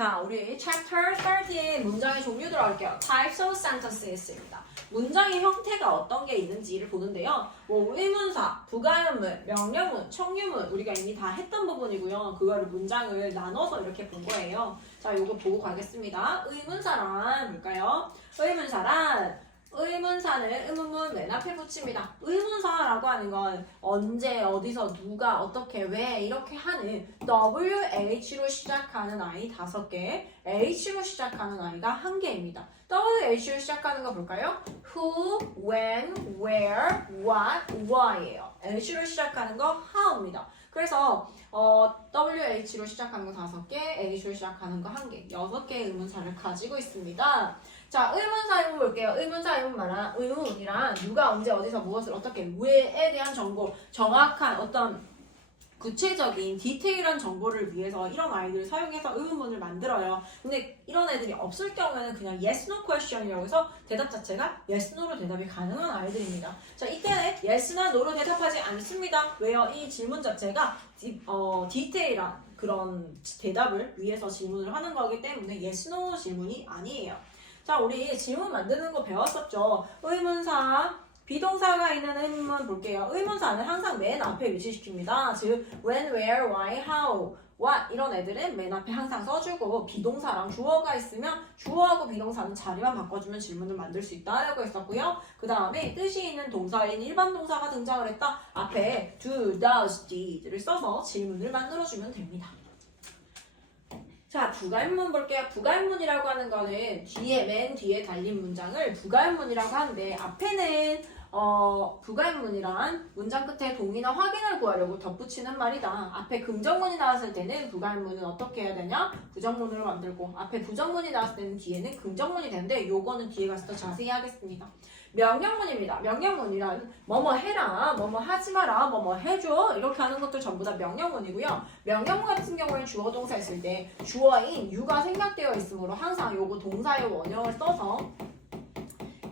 자, 우리 chapter 30 문장의 종류 들어갈게요. types of sentences입니다. 문장의 형태가 어떤 게 있는지를 보는데요. 뭐 의문사, 부가연문, 명령문, 청유문 우리가 이미 다 했던 부분이고요. 그거를 문장을 나눠서 이렇게 본 거예요. 자, 요거 보고 가겠습니다. 의문사란 뭘까요? 의문사란 의문사는 의문문 맨 앞에 붙입니다. 의문사라고 하는 건 언제, 어디서, 누가, 어떻게, 왜 이렇게 하는 WH로 시작하는 아이 다섯 개, H로 시작하는 아이가 한 개입니다. WH로 시작하는 거 볼까요? Who, when, where, what, why예요. H로 시작하는 거 how입니다. 그래서 어, WH로 시작하는 거 다섯 개, H로 시작하는 거 한 개, 여섯 개의 의문사를 가지고 있습니다. 자, 의문사 의문 볼게요. 의문사 의문 말한 의문이란 누가 언제 어디서 무엇을 어떻게 왜에 대한 정보, 정확한 어떤 구체적인 디테일한 정보를 위해서 이런 아이들을 사용해서 의문문을 만들어요. 근데 이런 애들이 없을 경우에는 그냥 yes, no question이라고 해서 대답 자체가 yes, no로 대답이 가능한 아이들입니다. 자, 이때는 yes나 no로 대답하지 않습니다. 왜요? 이 질문 자체가 디, 어, 디테일한 그런 대답을 위해서 질문을 하는 거기 때문에 yes, no 질문이 아니에요. 자, 우리 질문 만드는 거 배웠었죠. 의문사, 비동사가 있는 의문문 볼게요. 의문사는 항상 맨 앞에 위치시킵니다. 즉, when, where, why, how, what 이런 애들은 맨 앞에 항상 써주고 비동사랑 주어가 있으면 주어하고 비동사는 자리만 바꿔주면 질문을 만들 수 있다라고 했었고요. 그 다음에 뜻이 있는 동사인 일반 동사가 등장을 했다. 앞에 do, does, did를 써서 질문을 만들어주면 됩니다. 자, 부가인문 볼게요. 부가인문이라고 하는 거는 뒤에, 맨 뒤에 달린 문장을 부가인문이라고 하는데, 앞에는, 어, 부가인문이란 문장 끝에 동의나 확인을 구하려고 덧붙이는 말이다. 앞에 긍정문이 나왔을 때는 부가인문은 어떻게 해야 되냐? 부정문으로 만들고, 앞에 부정문이 나왔을 때는 뒤에는 긍정문이 되는데, 요거는 뒤에 가서 더 자세히 하겠습니다. 명령문입니다. 명령문이란 뭐뭐 해라, 뭐뭐 하지 마라, 뭐뭐 해줘 이렇게 하는 것들 전부 다 명령문이고요. 명령문 같은 경우에는 주어 동사 있을 때 주어인 유가 생략되어 있으므로 항상 요거 동사의 원형을 써서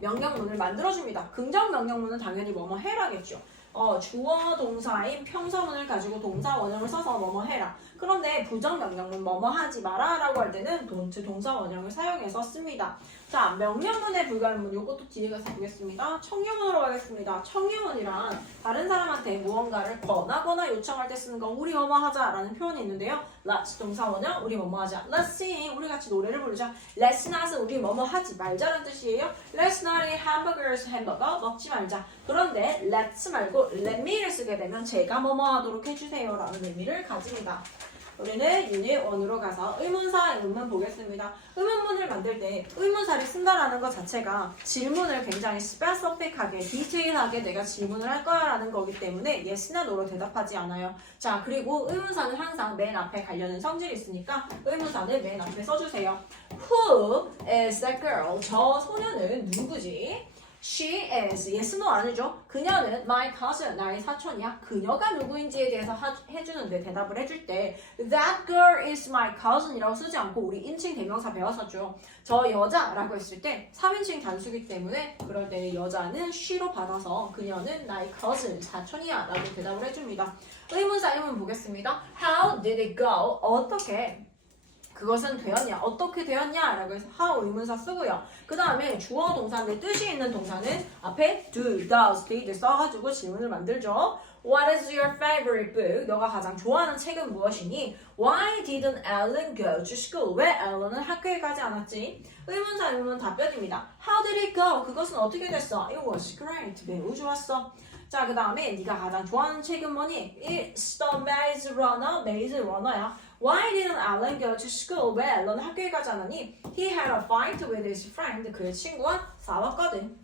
명령문을 만들어줍니다. 긍정 명령문은 당연히 뭐뭐 해라겠죠. 어, 주어 동사인 평서문을 가지고 동사 원형을 써서 뭐뭐 해라. 그런데 부정 명령문 뭐뭐 하지 마라 라고 할 때는 동트 동사 원형을 사용해서 씁니다. 자, 명령문의 불가문문 요것도 뒤에 가서 보겠습니다. 청유문으로 가겠습니다. 청유문이란 다른 사람한테 무언가를 권하거나 요청할 때 쓰는 거 우리 뭐뭐 하자 라는 표현이 있는데요. Let's 동사 원형 우리 뭐뭐 하자. Let's sing 우리 같이 노래를 부르자. Let's not은 우리 뭐뭐 하지 말자라는 뜻이에요. Let's not eat hamburgers 햄버거 먹지 말자. 그런데 let's 말고 let me를 쓰게 되면 제가 뭐뭐 하도록 해주세요 라는 의미를 가집니다. 우리는 유닛 1으로 가서 의문사 의문문 보겠습니다. 의문문을 만들 때 의문사를 쓴다라는 것 자체가 질문을 굉장히 스페시픽하게 디테일하게 내가 질문을 할 거야라는 거기 때문에 yes나 no로 대답하지 않아요. 자 그리고 의문사는 항상 맨 앞에 가려는 성질이 있으니까 의문사는 맨 앞에 써주세요. Who is that girl? 저 소녀는 누구지? She is yes no 아니죠? 그녀는 my cousin 나의 사촌이야. 그녀가 누구인지에 대해서 하, 해주는데 대답을 해줄 때 that girl is my cousin이라고 쓰지 않고 우리 인칭 대명사 배웠었죠. 저 여자라고 했을 때 3인칭 단수기 때문에 그럴 때는 여자는 she로 받아서 그녀는 나의 cousin 사촌이야 라고 대답을 해줍니다. 의문사 의문 보겠습니다. How did it go? 어떻게 그것은 되었냐? 어떻게 되었냐? 라고 해서 how 의문사 쓰고요. 그 다음에 주어 동사인데 뜻이 있는 동사는 앞에 do, does, did 써가지고 질문을 만들죠. What is your favorite book? 너가 가장 좋아하는 책은 무엇이니? Why didn't Ellen go to school? 왜 앨런은 학교에 가지 않았지? 의문사 의문 답변입니다. How did it go? 그것은 어떻게 됐어? It was great. 매우 좋았어. 자, 그 다음에 네가 가장 좋아하는 책은 뭐니? It's the Maze Runner. Maze Runner야. Why didn't Alan go to school? 왜 앨런 학교에 가지 않았니? He had a fight with his friend. 그의 친구와 싸웠거든.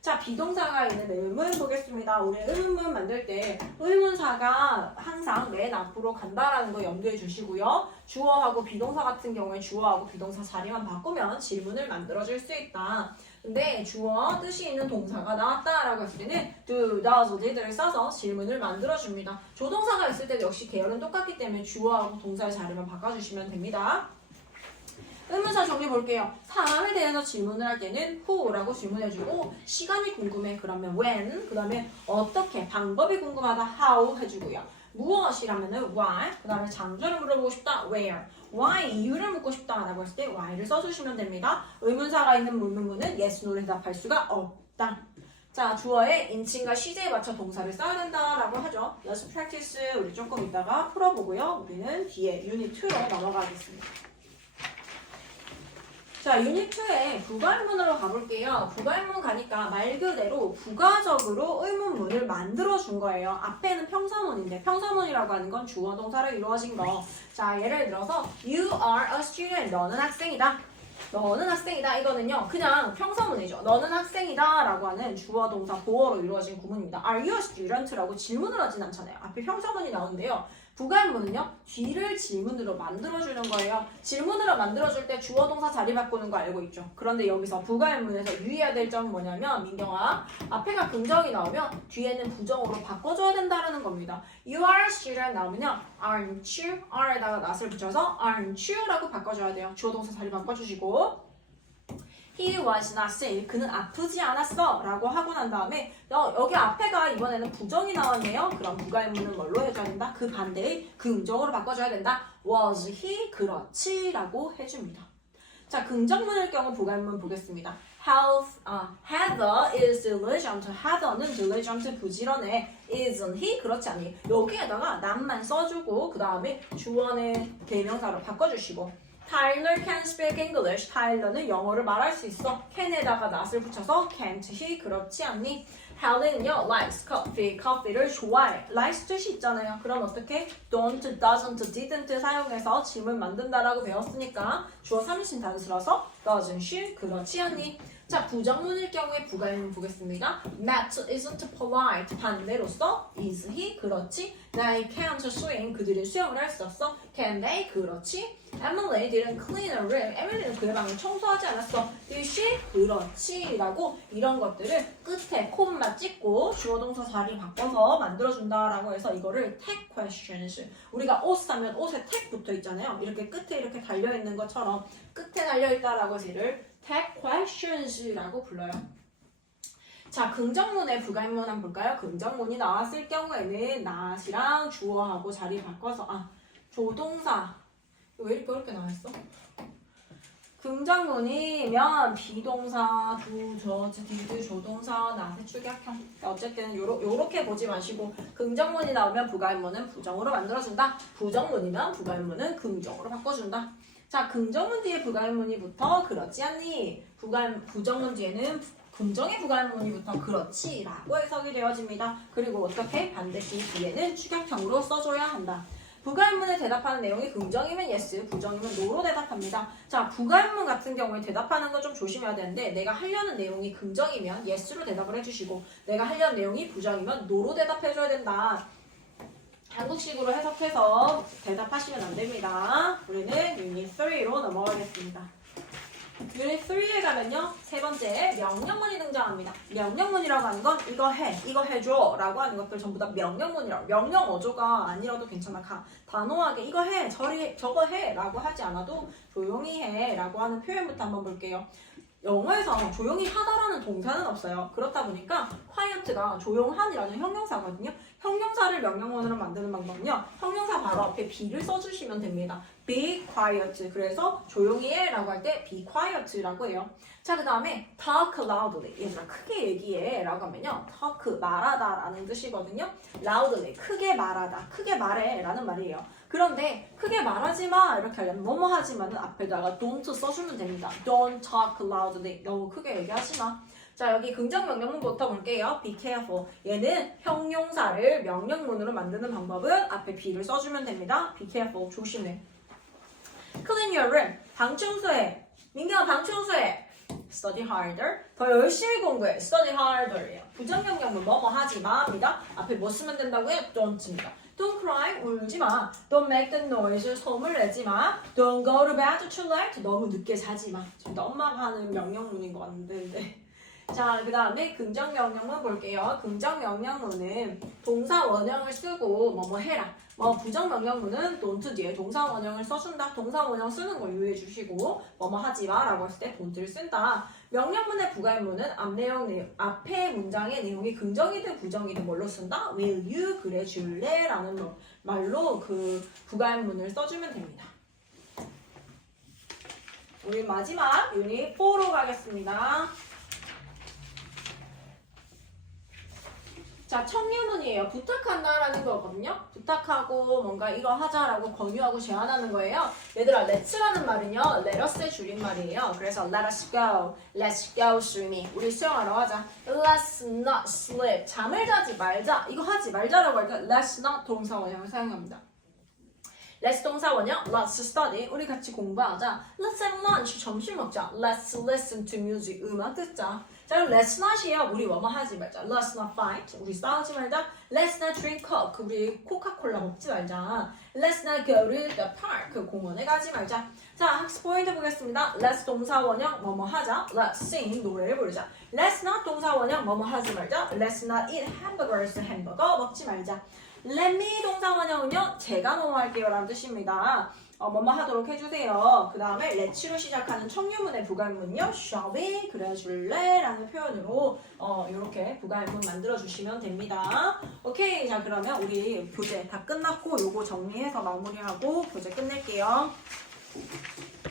자, 비동사가 있는 의문 보겠습니다. 우리 의문문 만들 때 의문사가 항상 맨 앞으로 간다라는 거 염두에 주시고요. 주어하고 비동사 같은 경우에 주어하고 비동사 자리만 바꾸면 질문을 만들어 줄 수 있다. 근데 주어 뜻이 있는 동사가 나왔다라고 했을 때는 do, does, did를 써서 질문을 만들어줍니다. 조동사가 있을 때도 역시 계열은 똑같기 때문에 주어하고 동사의 자리만 바꿔주시면 됩니다. 의문사 정리 볼게요. 사람에 대해서 질문을 할 때는 who라고 질문해주고 시간이 궁금해 그러면 when 그 다음에 어떻게 방법이 궁금하다 how 해주고요. 무엇이라면은 why 그 다음에 장소를 물어보고 싶다 where why 이유를 묻고 싶다라고 했을 때 why를 써주시면 됩니다. 의문사가 있는 물문문은 yes, no로 대답할 수가 없다. 자 주어의 인칭과 시제에 맞춰 동사를 써야 된다라고 하죠. Let's practice 우리 조금 이따가 풀어보고요. 우리는 뒤에 유닛 2로 넘어가겠습니다. 자, 유닛 2에 부가의문으로 가볼게요. 부가의문 가니까 말 그대로 부가적으로 의문문을 만들어 준 거예요. 앞에는 평서문인데 평서문이라고 하는 건 주어 동사로 이루어진 거. 자, 예를 들어서 You are a student. 너는 학생이다. 너는 학생이다. 이거는요. 그냥 평서문이죠. 너는 학생이다 라고 하는 주어 동사 보어로 이루어진 구문입니다. Are you a student? 라고 질문을 하진 않잖아요. 앞에 평서문이 나오는데요. 부가의문은요 뒤를 질문으로 만들어주는 거예요. 질문으로 만들어줄 때 주어 동사 자리 바꾸는 거 알고 있죠. 그런데 여기서 부가의문에서 유의해야 될 점은 뭐냐면 민경아 앞에가 긍정이 나오면 뒤에는 부정으로 바꿔줘야 된다는 겁니다. You are student 나오면요 aren't you are에다가 not을 붙여서 aren't you라고 바꿔줘야 돼요. 주어 동사 자리 바꿔주시고 He was not sick. 그는 아프지 않았어. 라고 하고 난 다음에 여, 여기 앞에가 이번에는 부정이 나왔네요. 그럼 부가의문은 뭘로 해줘야 된다? 그 반대의 긍정으로 바꿔줘야 된다. Was he? 그렇지. 라고 해줍니다. 자, 긍정문일 경우 부가의문 보겠습니다. Health, 아, Heather is diligent. Heather는 diligent 부지런해. Isn't he? 그렇지 않니? 여기에다가 남만 써주고 그 다음에 주어는 대명사로 바꿔주시고 Tyler can speak English. 타일러는 영어를 말할 수 있어. can에다가 not을 붙여서 can't he? 그렇지 않니? Helen은요, likes coffee. 커피를 좋아해. likes 뜻이 있잖아요. 그럼 어떻게? don't, doesn't, didn't 사용해서 짐을 만든다라고 배웠으니까 주어 3인칭 단수라서 doesn't she? 그렇지 않니? 자, 부정문일 경우에 부가의문 보겠습니다. Matt isn't polite. 반대로서 is he? 그렇지. They can't swim. 그들은 수영을 할 수 없어. Can they? 그렇지. Emily didn't clean her room. 에밀리는 그의 방을 청소하지 않았어. Did she? 그렇지. 라고 이런 것들을 끝에 콤마 찍고 주어 동사 자리 바꿔서 만들어준다라고 해서 이거를 tag questions. 우리가 옷 사면 옷에 tag 붙어 있잖아요. 이렇게 끝에 이렇게 달려있는 것처럼 끝에 달려있다라고 해를 tag questions라고 불러요. 자, 긍정문의 부가의문 한번 볼까요? 긍정문이 나왔을 경우에는 not이랑 주어하고 자리 바꿔서 아, 조동사 왜 이렇게 어렵게 나와있어? 긍정문이면 비동사, 두, 저, 디드, 조동사, 나세 축약형 어쨌든 요러, 요렇게 보지 마시고 긍정문이 나오면 부가의문은 부정으로 만들어준다 부정문이면 부가의문은 긍정으로 바꿔준다 자 긍정문 뒤에 부가의문이 붙어 그렇지 않니? 부가, 부정문 뒤에는 긍정의 부가의문이 붙어 그렇지 라고 해석이 되어집니다 그리고 어떻게? 반드시 뒤에는 축약형으로 써줘야 한다 부가의문에 대답하는 내용이 긍정이면 yes, 부정이면 no로 대답합니다. 자, 부가의문 같은 경우에 대답하는 거좀 조심해야 되는데 내가 하려는 내용이 긍정이면 yes로 대답을 해주시고 내가 하려는 내용이 부정이면 no로 대답해줘야 된다. 한국식으로 해석해서 대답하시면 안 됩니다. 우리는 유닛 3로 넘어가겠습니다. 유닛 3에 가면요. 세 번째 명령문이 등장합니다. 명령문이라고 하는 건 이거 해, 이거 해줘 라고 하는 것들 전부 다 명령문이라고 명령 어조가 아니라도 괜찮아. 가, 단호하게 이거 해, 저리, 저거 해 라고 하지 않아도 조용히 해 라고 하는 표현부터 한번 볼게요. 영어에서 조용히 하다라는 동사는 없어요. 그렇다 보니까 quiet가 조용한이라는 형용사거든요. 형용사를 명령문으로 만드는 방법은요. 형용사 바로 앞에 be를 써주시면 됩니다. be quiet. 그래서 조용히 해 라고 할 때 be quiet라고 해요. 자, 그 다음에 talk loudly. 얘들아, 크게 얘기해 라고 하면요. talk, 말하다 라는 뜻이거든요. loudly, 크게 말하다, 크게 말해 라는 말이에요. 그런데 크게 말하지 마 이렇게 하려면 뭐뭐 하지만은 앞에다가 don't 써주면 됩니다. Don't talk loudly. 너무 크게 얘기하지 마. 자 여기 긍정 명령문부터 볼게요. Be careful. 얘는 형용사를 명령문으로 만드는 방법은 앞에 be를 써주면 됩니다. Be careful. 조심해. Clean your room. 방 청소해. 민경아 방 청소해. Study harder. 더 열심히 공부해. Study harder예요. 부정 명령문 뭐뭐 하지 마입니다. 앞에 뭐 쓰면 된다고요? Don't입니다. Don't cry. 울지 마. Don't make the noise. 소음을 내지 마. Don't go to bed too late. 너무 늦게 자지 마. 지금 엄마가 하는 명령문인 것 같은데. 자, 그 다음에 긍정 명령문 볼게요. 긍정 명령문은 동사 원형을 쓰고 뭐뭐 해라. 뭐 부정 명령문은 don't 뒤에 동사 원형을 써준다. 동사 원형 쓰는 거 유의해 주시고 뭐뭐 하지 마라고 했을 때 don't를 쓴다. 명령문의 부가문은 앞 내용 앞에 문장의 내용이 긍정이든 부정이든 뭘로 쓴다? will you 그래 줄래라는 뭐- 말로 그 부가문을 써주면 됩니다. 우리 마지막 유닛 4로 가겠습니다. 자, 청유문이에요. 부탁한다라는 거거든요. 부탁하고 뭔가 이거 하자라고 권유하고 제안하는 거예요. 얘들아, let's라는 말은요, let us의 줄임말이에요. 그래서 let us go, let's go swimming. 우리 수영하러 가자. Let's not sleep. 잠을 자지 말자. 이거 하지 말자라고 할까? Let's not 동사 원형을 사용합니다. Let's 동사 원형, Let's study. 우리 같이 공부하자. Let's have lunch. 점심 먹자. Let's listen to music. 음악 듣자. 자, 그럼 Let's not이에요. 우리 뭐뭐 하지 말자. Let's not fight. 우리 싸우지 말자. Let's not drink coke. 우리 코카콜라 먹지 말자. Let's not go to the park. 그 공원에 가지 말자. 자, 학습 포인트 보겠습니다. Let's 동사 원형 뭐뭐 하자. Let's sing. 노래를 부르자. Let's not 동사 원형 뭐뭐 하지 말자. Let's not eat hamburgers. 햄버거 먹지 말자. Let me 동사 원형은요. 제가 뭐뭐 할게요 라는 뜻입니다. 어, 뭐뭐 하도록 해주세요. 그 다음에 let'로 시작하는 청유문의 부가문은요. shall we 그래줄래? 라는 표현으로 어, 이렇게 부가문 만들어주시면 됩니다. 오케이. 자 그러면 우리 교재 다 끝났고 요거 정리해서 마무리하고 교재 끝낼게요.